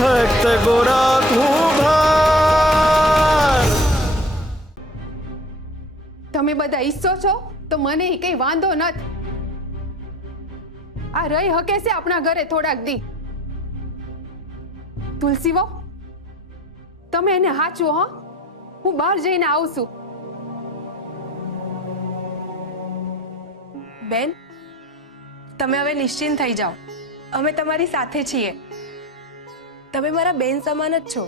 ભક્ત ગોરા કુંભાર। તમે બધા ઈચ્છો છો તો મને કઈ વાંધો નથી। આ રહી હકે છે આપણા ઘરે થોડાક દી। તુલસી વહુ, તમે એને હાચવો હો, હું બહાર જઈને આવું છું। બેન, તમે હવે નિશ્ચિંત થઈ જાઓ, અમે તમારી સાથે છીએ। તમે મારા બેન સમાન જ છો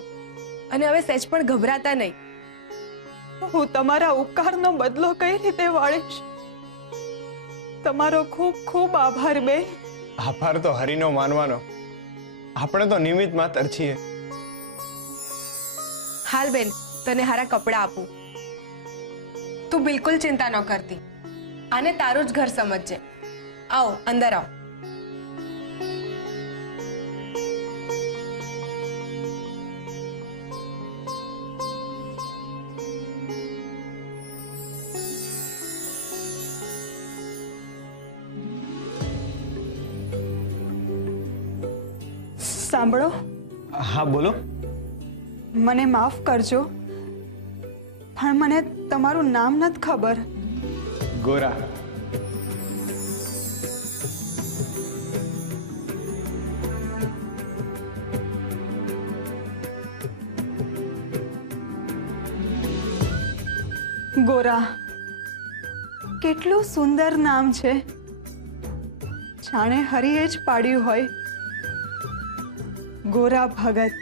અને હવે સહેજ પણ ગભરાતા નહીં। હું તમારા ઉપકારનો બદલો કઈ રીતે વાળીશ? તમારો ખૂબ ખૂબ આભાર બેન। આભાર તો હરિનો માનવાનો, આપણે તો નિમિત્ત માત્ર છીએ। હાલ બેન, તને હારા કપડાં આપું। તું બિલકુલ ચિંતા ન કરતી, આને તારું જ ઘર સમજજે। આવો, અંદર આવો। સાંભળો, હા બોલો। મને માફ કરજો, પણ મને તમારું નામ નથી ખબર। ગોરા। ગોરા, કેટલું સુંદર નામ છે, જાણે હરિએ જ પાડ્યું હોય। ગોરા ભગત।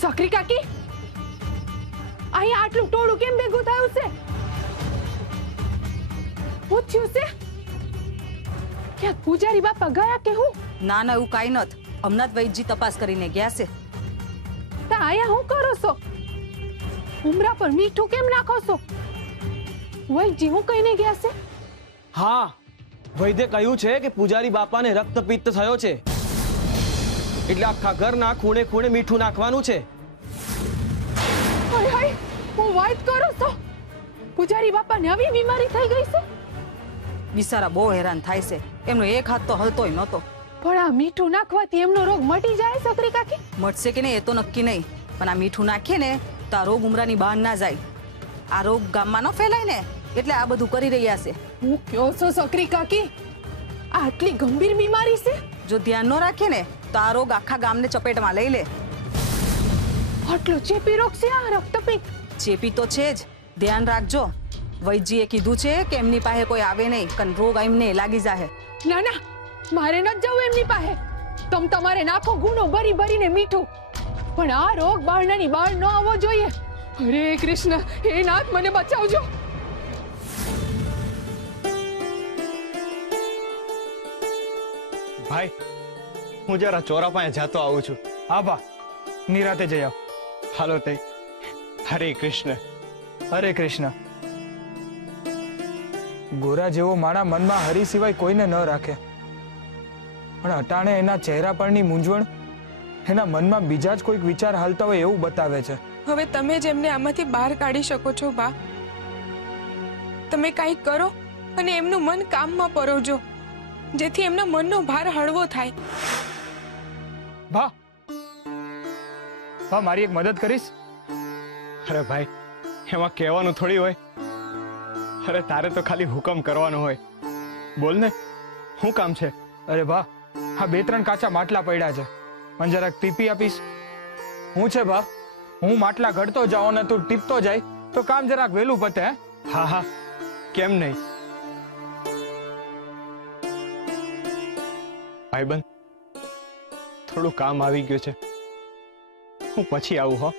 સકરી કાકી, અહીંયા આટલું ટોળું કેમ ભેગું થયું છે? પૂછ્યું છે કે પૂજારી બાપા ગયા કે હું? ના ના, એવું કાંઈ નથી। હમણાં જ વૈદજી તપાસ કરીને ગયા છે। તા અહીંયા હું કરો છો? ઉમરા પર મીઠું કેમ નાખો છો? વૈજી હું કહીને ગયા છે? હા, વૈદ્ય કહ્યું છે કે પૂજારી બાપાને રક્તપિત્ત થયો છે, એટલે આખા ઘરના ખૂણે ખૂણે મીઠું નાખવાનું છે। હાય હાય, હું વાત કરું છું, પૂજારી બાપાને આવી બીમારી થઈ ગઈ છે? બિચારા બહુ હેરાન થાય છે, એમનો એક હાથ તો હલતોય નહોતો। પણ આ મીઠું નાખવાથી એમનો રોગ મટી જાય સકરી કાકી? મટશે કે નહીં એ તો નક્કી નહીં, પણ આ મીઠું નાખીએ ને તો આ રોગ ઉમરાની બહાર ના જાય। આ રોગ ગામમાં ન ફેલાય ને, એટલે આ બધું કરી રહ્યા છે। હું કયો છો સકરી કાકી, આ આટલી ગંભીર બીમારી છે? જો ધ્યાન ન રાખીએ ને તો આ રોગ આખા ગામને ચપેટમાં લઈ લે। આટલો ચેપી રોગ છે આ રક્તપિત્ત? ચેપી તો છે જ, ધ્યાન રાખજો। વૈદજીએ કીધું છે કે એમની પાસે કોઈ આવે નહીં, કન રોગ એમને લાગી જાય। ના ના, મારે ન જવું એમની પાસે। તમારે નાખો ગુનો ભરી ભરીને મીઠું, પણ આ રોગ બારણાની બહાર ન આવવો જોઈએ। હરે કૃષ્ણ, હે નાથ, મને બચાવજો। ભાઈ, હું જરા ચોરા પાસે જાતો આવું છું। હા બા, નિરાતે જઈ આવ। હાલો તે। હરે કૃષ્ણ। હરે કૃષ્ણ। ગોરા જેવો માણા મનમાં હરિ સિવાય કોઈને ન રાખે, પણ અટાણે એના ચહેરા પરની મૂંઝવણ એના મનમાં બીજા જ કોઈક વિચાર હાલતા હોય એવું બતાવે છે। હવે તમે જ એમને આમાંથી બહાર કાઢી શકો છો બા। તમે કંઈક કરો અને એમનું મન કામમાં પરોજો, જેથી એમના મનનો ભાર હળવો થાય। ભા, મારી એક મદદ કરીશ? અરે ભાઈ, એમાં કહેવાનું થોડી હોય। અરે તારે તો ખાલી હુકમ કરવાનો હોય। બોલ ને, શું કામ છે? અરે ભા, આ 2-3 કાચા માટલા પડ્યા છે, મને જરાક ટીપી આપીશ? હું છે ભા, હું માટલા ઘડતો જાઉં ને તું ટીપતો જાય તો કામ જરાક વહેલું પતે। હા હા, કેમ નહીં। ભાઈબંધ, થોડું કામ આવી ગયું છે, હું પછી આવું હો।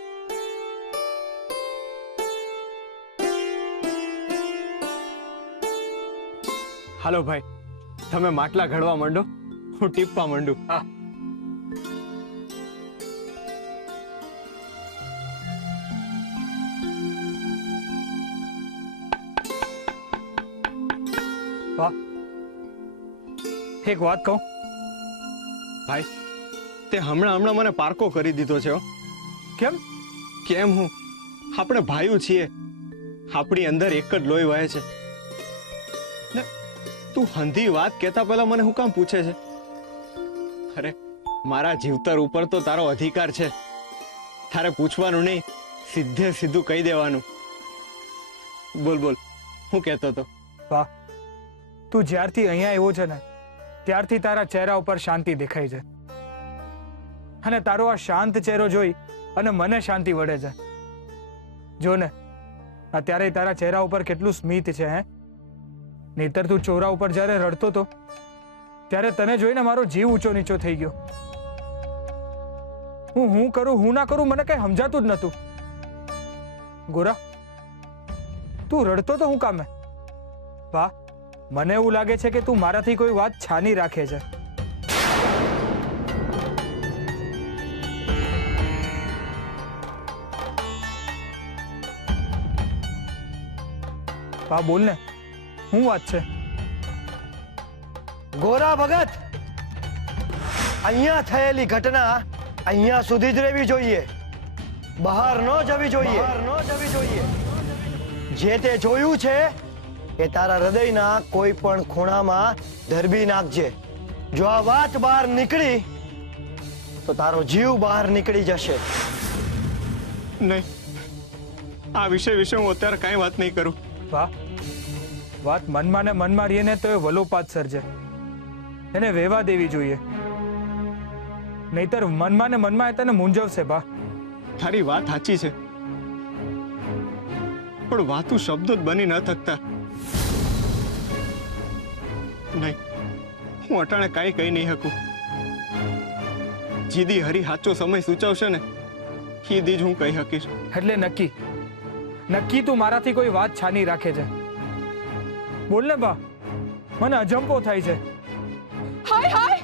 હાલો ભાઈ, તમે માટલા ઘડવા માંડો, હું ટીપવા માંડું. હા. વાહ, એક વાત કહું ભાઈ, તે હમણાં મને પારકો કરી દીધો છે હો. કેમ? કેમ હું? આપણે ભાઈઓ છીએ, આપણી અંદર એક જ લોહી વહે છે ને. તું હંધી વાત કહેતા પહેલા મને હું કામ પૂછે છે? અરે મારા જીવતર ઉપર તો તારો અધિકાર છે, તારે પૂછવાનું નહીં, સીધે સીધું કહી દેવાનું. બોલ બોલ, હું કહેતો હતો? વાહ, તું જ્યારથી અહીંયા આવ્યો છે ને ત્યારથી તારા ચહેરા ઉપર શાંતિ દેખાય છે, અને તારો આ શાંત ચહેરો જોઈ અને મને શાંતિ વળે છે. જો ને અત્યારે તારા ચહેરા ઉપર કેટલું સ્મિત છે. હે, નહીતર તું ચોરા ઉપર જ્યારે રડતો હતો ત્યારે તને જોઈને મારો જીવ ઊંચો નીચો થઈ ગયો. હું કરું હું ના કરું મને કઈ સમજાતું જ નતું. ગોરા, તું રડતો તો હું કામે? વાહ, મને એવું લાગે છે કે તું મારાથી કોઈ વાત છાની રાખે છે. વાહ, બોલ ને, શું વાત છે? ગોરા ભગત, અહીંયા થયેલી ઘટના અહીંયા સુધી જ રહેવી જોઈએ, બહાર ન જવી જોઈએ. જે તે જોયું છે એ તારા હૃદયના કોઈ પણ ખૂણામાં ધરબી નાખજે. જો આ વાત બહાર નીકળી તો તારો જીવ બહાર નીકળી જશે. નહીં, આ વિશે હું અત્યારે કાંઈ વાત નહીં કરું. વાહ, વાત મનમાં ને મનમાં રહીને તો એ વલોપાત સર્જે, એને વેવા દેવી જોઈએ, નહીતર મનમાં ને મનમાં એ તને મૂંઝવશે. બા, તારી વાત સાચી છે, પણ વાતું શબ્દો જ બની ન થકતા. નહીં, હું અટાણે કાંઈ કહી નહીં શકું. જીદી હરી સાચો સમય સૂચવશે ને એ દી જ હું કહી શકીશ. એટલે નક્કી તું મારાથી કોઈ વાત છાની રાખે છે? બોલ ને બા, મને અજંપો થાય છે. હાય હાય,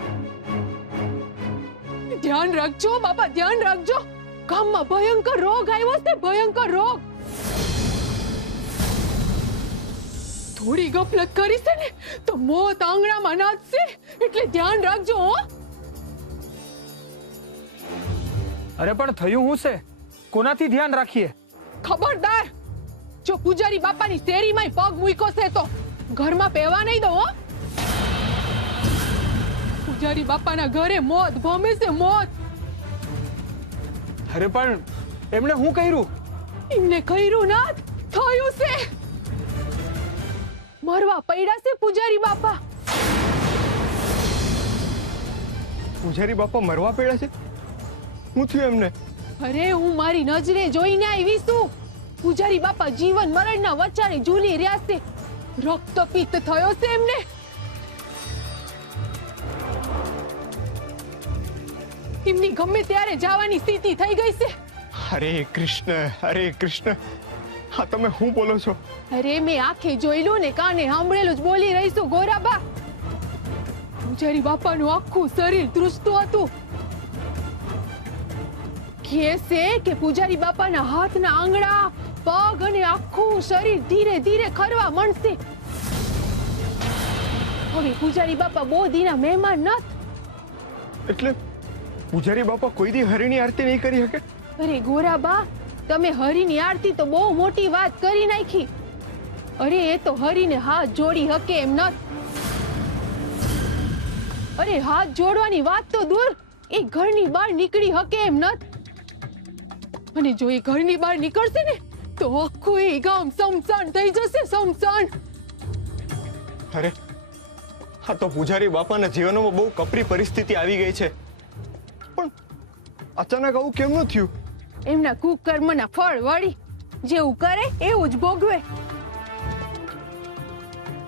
ધ્યાન રાખજો બાપા, ધ્યાન રાખજો. ગામમાં ભયંકર રોગ આવ્યો છે, ભયંકર રોગ. થોડી ગફલત કરી છે ને તો મોત આંગણામાં નાચશે, એટલે ધ્યાન રાખજો. હો, અરે પણ થયું શું છે? કોનાથી ધ્યાન રાખીએ? ખબરદાર, જો પૂજારી બાપાની શેરીમાં પગ મૂક્યો છે તો ઘરમાં પહેવા નહીં દો. હો, પૂજારી બાપાના ઘરે મોત ભમે છે, મોત. અરે પણ એમણે શું કર્યું? એમને કર્યું ના, થયું છે. મરવા પડ્યા છે પૂજારી બાપા. પૂજારી બાપા મરવા પડ્યા છે? શું થયું એમને? અરે હું મારી નજરે જોઈને આવી છું. પૂજારી બાપા જીવન મરણના વચારે ઝૂલી રહ્યા છે. રક્તપિત્ત થયો છે એમને. એમની ગમે ત્યારે જવાની સ્થિતિ થઈ ગઈ છે. હરે કૃષ્ણ, હરે કૃષ્ણ, હા તમે શું બોલો છો? અરે મેં આંખે જોયેલું ને કાને સાંભળેલું જ બોલી રહી છું ગોરાબા. પૂજારી બાપાનું આખું શરીર ધ્રુજતું હતું. કહે છે કે પૂજારી બાપાના હાથના આંગળા, પગ અને આખું શરીર ધીરે ધીરે ખરવા માંડશે. હવે પૂજારી બાપા બહુ દીના મહેમાન નત. એટલે પૂજારી બાપા કોઈ દી હરિની આરતી નહીં કરી શકે? અરે ગોરાબા, તમે હરિની આરતી તો બહુ મોટી વાત કરી નાખી. અરે એ તો હરિને હાથ જોડી હકે એમ નત. અરે હાથ જોડવાની વાત તો દૂર, એ ઘરની બહાર નીકળી હકે એમ નત. અને જો એ ઘરની બહાર નીકળશે ને તો આખું એ ગામ સમસાન થઈ જશે, સમસાન. અરે હા, તો પૂજારી બાપાના જીવનમાં બહુ કપરી પરિસ્થિતિ આવી ગઈ છે, પણ અચાનક આવું કેમનું થયું? એમના કુકર્મના ફળ વળી જેવું કરે એવું જ ભોગવે.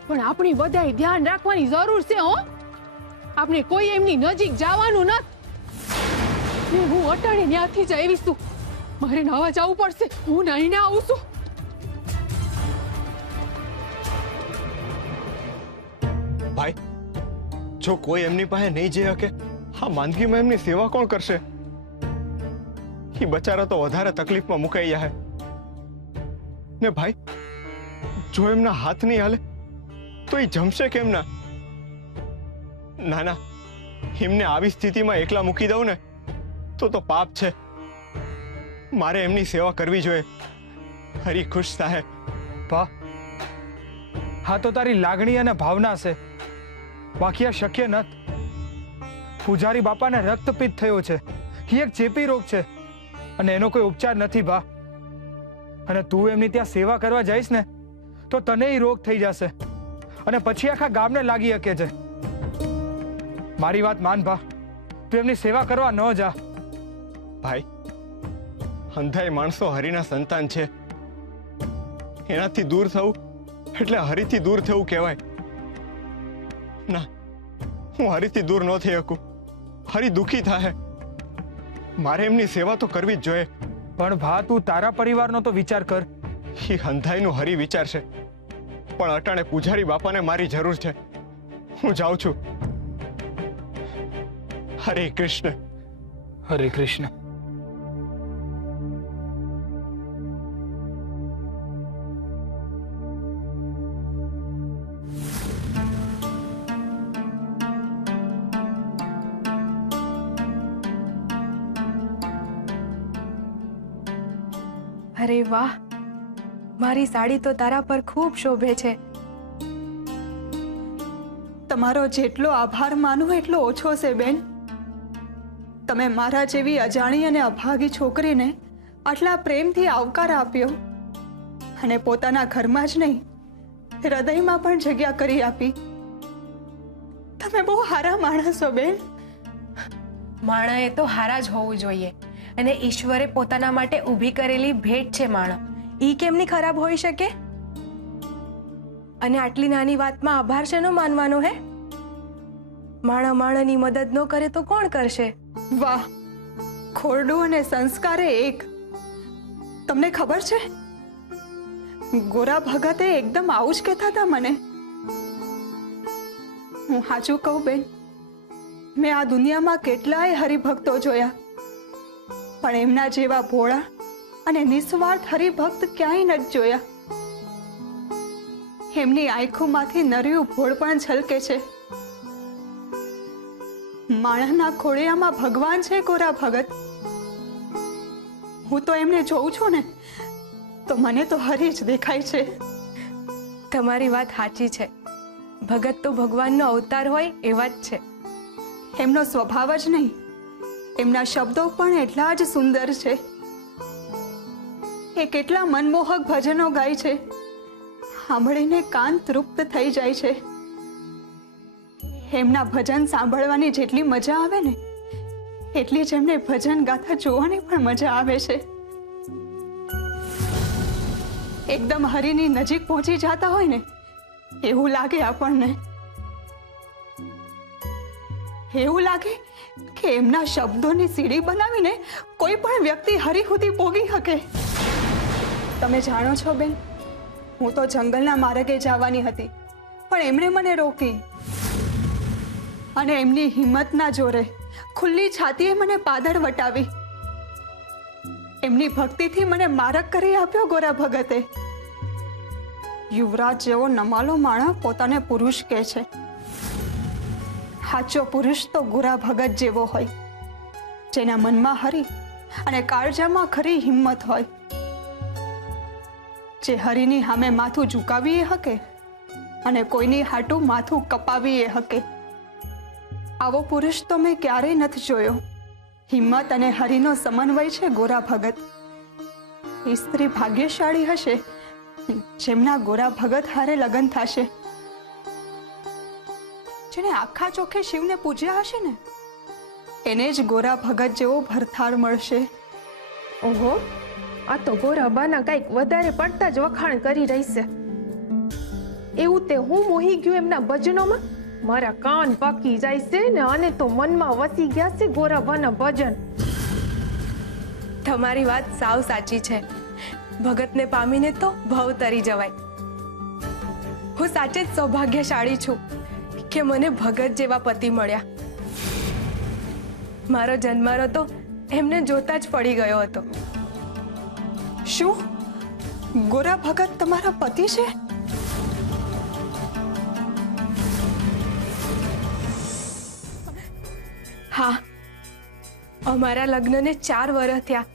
પણ આપણી બધાએ ધ્યાન રાખવાની જરૂર છે. હો, આપણે કોઈ એમની નજીક જવાનું નથી. હું અટાણે ત્યાંથી જ આવી છું. મારે નાવા જવું પડશે. હું નાઈને આવું છું. ભાઈ, જો કોઈ એમની પાસે નહીં જઈ શકે, હા માંદગીમાં એમની સેવા કોણ કરશે? એ બચારા તો વધારે તકલીફમાં મુકાઈ જાય. ને ભાઈ, જો એમના હાથ નહીં હાલે તો એ જમશે કેમ ના? ના ના, એમને આવી સ્થિતિમાં એકલા મૂકી દઉં ને તો પાપ છે. મારે એમની સેવા કરવી જોઈએ. હરી ખુશ થાય. વાહ, હા તો તારી લાગણી અને ભાવના છે, બાકી આ શક્ય નથી. પૂજારી બાપાને રક્તપિત્ત થયો છે, એ એક ચેપી રોગ છે અને એનો કોઈ ઉપચાર નથી બા. અને તું એમની ત્યાં સેવા કરવા જઈશ ને તો તને ય રોગ થઈ જશે અને પછી આખા ગામને લાગી શકે છે. મારી વાત માન ભા, તું એમની સેવા કરવા ન જા. ભાઈ, અંધાઈ માણસો હરિના સંતાન છે. એનાથી દૂર થવું એટલે હરિથી દૂર થવું કહેવાય. ના, હું હરિથી દૂર ન થઈ શકું. હરિ દુખી થાય. મારે એમની સેવા તો કરવી જ જોઈએ. પણ ભા, તું તારા પરિવારનો તો વિચાર કર. એ અંધાઈનું હરિ વિચાર છે, પણ અટાણે પૂજારી બાપાને મારી જરૂર છે. હું જાઉં છું. હરે કૃષ્ણ. હરે કૃષ્ણ. અરે વાહ, મારી સાડી તો તારા પર ખૂબ શોભે છે. તમારો જેટલો આભાર માનું એટલો ઓછો છે બેન. તમે મારા જેવી અજાણી અને અભાગી છોકરીને આટલા પ્રેમથી આવકાર આપ્યો અને પોતાના ઘરમાં જ નહીં, હૃદયમાં પણ જગ્યા કરી આપી. તમે બહુ હારા માણસ છો બેન. માણસ એ તો હારા જ હોવું જોઈએ, અને ઈશ્વરે પોતાના માટે ઊભી કરેલી ભેટ છે માણસ. ઈ કેમની ખરાબ હોઈ શકે? અને આટલી નાની વાતમાં આભાર શેનો માનવાનો હે? માણસની મદદ ન કરે તો કોણ કરશે? વાહ, ખોરડું અને સંસ્કારે એક. તમને ખબર છે, ગોરા ભગતે એકદમ આવું જ કહેતા હતા મને. હું સાચું કહું બેન, મેં આ દુનિયામાં કેટલાય હરિભક્તો જોયા, પણ એમના જેવા ભોળા અને નિસ્વાર્થ હરિભક્ત ક્યાંય નથી જોયા. એમની આંખોમાંથી નર્યું ભોળ પણ છલકે છે. માણસના ખોળિયામાં ભગવાન છે ગોરા ભગત. હું તો એમને જોઉં છું ને તો મને તો હરી જ દેખાય છે. તમારી વાત સાચી છે. ભગત તો ભગવાનનો અવતાર હોય એવા જ છે. એમનો સ્વભાવ જ નહીં, એમના શબ્દો પણ એટલા જ સુંદર છે. એ કેટલા મનમોહક ભજનો ગાય છે, સાંભળીને કાન તૃપ્ત થઈ જાય છે. એમના ભજન સાંભળવાની જેટલી મજા આવે ને, એટલી જ એમને ભજન ગાથા જોવાની પણ મજા આવે છે. એકદમ હરિની નજીક પહોંચી જતા હોય ને એવું લાગે આપણને. એવું લાગે કે એમના શબ્દોની સીડી બનાવીને કોઈ પણ વ્યક્તિ હરી સુધી પોગી શકે. તમે જાણો છો બેન, હું તો જંગલના માર્ગે જવાની હતી, પણ એમણે મને રોકી અને એમની હિંમતના જોરે ખુલ્લી છાતીએ મને પાદળ વટાવી. એમની ભક્તિથી મને મારક કરી આપ્યો ગોરા ભગતે. યુવરાજ જેવો નમાલો માણસ પોતાને પુરુષ કહે છે. સાચો પુરુષ તો ગોરા ભગત જેવો હોય, જેના મનમાં હરી અને કાળજામાં ખરી હિંમત હોય, જે હરિની સામે માથું ઝુકાવી શકે અને કોઈની હાટું માથું કપાવી શકે. આવો પુરુષ તો મેં ક્યારેય નથી જોયો. હિંમત અને હરિનો સમન્વય છે ગોરા ભગત. એ સ્ત્રી ભાગ્યશાળી હશે જેમના ગોરા ભગત હારે લગ્ન થશે. જેને આખા ચોખે શિવને પૂજ્યા હશે ને, એને જ ગોરા ભગત જેવો ભરથાર મળશે. ઓહો, આ તો ગોરાબાના કંઈક વધારે પડતા જ વખાણ કરી રહી છે. એવું તે હું મોહી ગયું એમના ભજનોમાં? મારા કાન પાકી જાય છે ને, અને તો મનમાં વસી ગયા છે ગોરાબાના ભજન. તમારી વાત સાવ સાચી છે. ભગતને પામીને તો ભવ તરી જવાય. હું સાચે જ સૌભાગ્યશાળી છું કે મને ભગત જેવા પતિ મળ્યા. મારો જન્મારો તો એમને જોતા જ પડી ગયો હતો. શું ગોરા ભગત તમારા પતિ છે? હા, અમારા લગ્નને 4 વર્ષ થયા,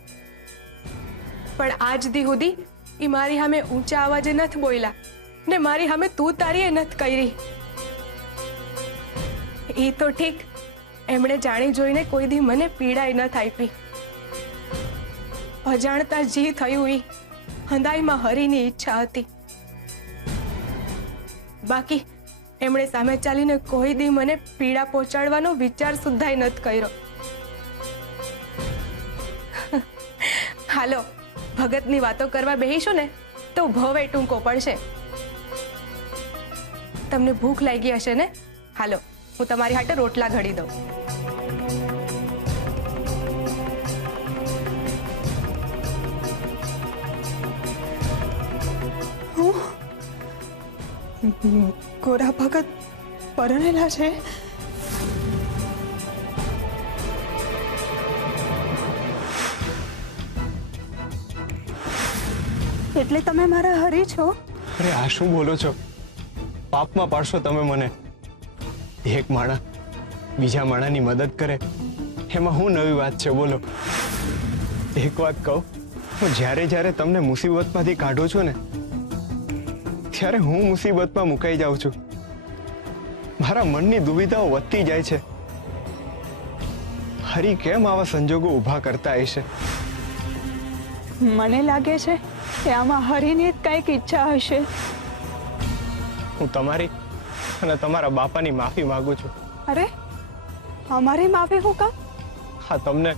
પણ આજ દી સુધી એ મારી સામે ઊંચા અવાજે નથી બોલ્યા ને મારી સામે તું તારી એ નથી કરી. એ તો ઠીક, એમણે જાણી જોઈને કોઈ દી મને પીડાઈ નથી આપી. અજાણતા જી થયું એ હંધાઈમાં હરીની ઈચ્છા હતી. બાકી એમણે સામે ચાલીને કોઈ દી મને પીડા પહોંચાડવાનો વિચાર સુદ્ધાય નથી કર્યો. હાલો, ભગતની વાતો કરવા બેહીશું ને તો ભવે ટૂંકો પડશે. તમને ભૂખ લાગી હશે ને? હાલો, હું તમારી હાટે રોટલા ઘડી દઉં. ગોરા ભગત પરણેલા છે? એટલે તમે મારા હરી છો? અરે આ શું બોલો છો? પાપમાં પાડશો તમે મને. એક માણા બીજા માણાની મદદ કરે એમાં હું નવી વાત છે બોલો? એક વાત કહું, હું જ્યારે જ્યારે તમને મુસીબતમાંથી કાઢું છું ને ત્યારે હું મુસીબતમાં મુકાઈ જાઉં છું. મારા મનની દુવિધાઓ વધતી જાય છે. હરી કેમ આવા સંજોગો ઊભા કરતા હશે? મને લાગે છે કે આમાં હરીની જ કંઈક ઈચ્છા હશે. હું તમારી અને તમારા બાપાની માફી માંગુ છું. અરે, અમારી માફી હું કામ? હા, તમને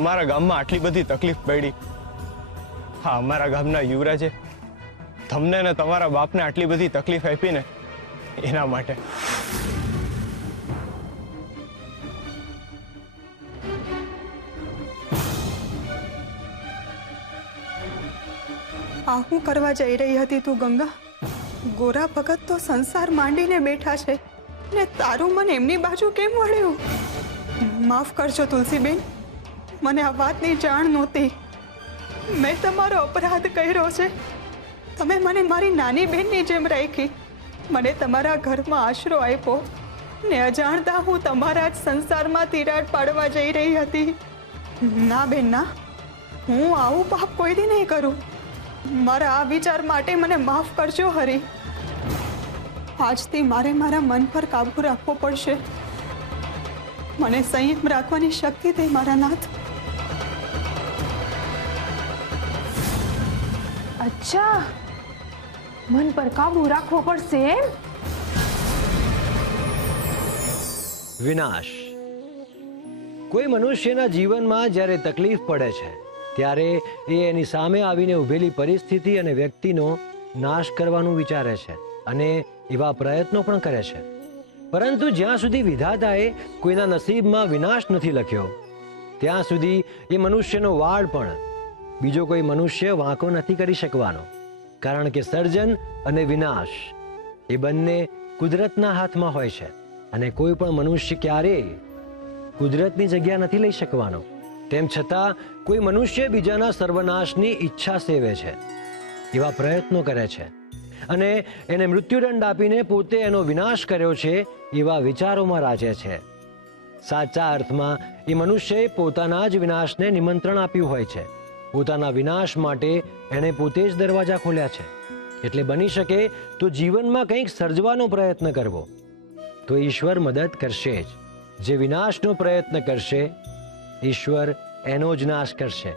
અમારા ગામમાં આટલી બધી તકલીફ પડી. હા, અમારા ગામના યુવરાજે તમને ને તમારા બાપને આટલી બધી તકલીફ આપી ને એના માટે. આ હું કરવા જઈ રહી હતી તું ગંગા? ગોરા ભગત તો સંસાર માંડીને બેઠા છે ને તારું મન એમની બાજુ કેમ વળ્યું? માફ કરજો તુલસીબેન, મને આ વાતની જાણ નહોતી. મેં તમારો અપરાધ કર્યો છે. તમે મને મારી નાની બહેનની જેમ રાખી, મને તમારા ઘરમાં આશરો આપ્યો ને અજાણતા હું તમારા જ સંસારમાં તિરાડ પાડવા જઈ રહી હતી. ના બેન ના, હું આવું પાપ કોઈ દી નહીં કરું. મારા આ વિચાર માટે મને માફ કરજો હરી. આજથી મારે મારા મન પર કાબુ રાખવો પડશે. મને સંયમ રાખવાની શક્તિ દે મારા નાથ. અચ્છા, મન પર કાબુ રાખવો પડશે એમ? વિનાશ. કોઈ મનુષ્યના જીવનમાં જ્યારે તકલીફ પડે છે ત્યારે એ એની સામે આવીને ઊભેલી પરિસ્થિતિ અને વ્યક્તિનો નાશ કરવાનું વિચારે છે અને એવા પ્રયત્નો પણ કરે છે. પરંતુ જ્યાં સુધી વિધાતાએ કોઈના નસીબમાં વિનાશ નથી લખ્યો ત્યાં સુધી એ મનુષ્યનો વાળ પણ બીજો કોઈ મનુષ્ય વાંકો નથી કરી શકવાનો. કારણ કે સર્જન અને વિનાશ એ બંને કુદરતના હાથમાં હોય છે અને કોઈ પણ મનુષ્ય ક્યારેય કુદરતની જગ્યા નથી લઈ શકવાનો. તેમ છતાં કોઈ મનુષ્ય બીજાના સર્વનાશની ઈચ્છા સેવે છે, એવા પ્રયત્નો કરે છે અને એને મૃત્યુદંડ આપીને પોતે એનો વિનાશ કર્યો છે એવા વિચારોમાં રાજે છે. સાચા અર્થમાં એ મનુષ્યએ પોતાના જ વિનાશને નિમંત્રણ આપ્યું હોય છે. પોતાના વિનાશ માટે એણે પોતે જ દરવાજા ખોલ્યા છે. એટલે બની શકે તો જીવનમાં કંઈક સર્જવાનો પ્રયત્ન કરવો તો ઈશ્વર મદદ કરશે જ. જે વિનાશનો પ્રયત્ન કરશે ઈશ્વર એનો જ નાશ કરશે.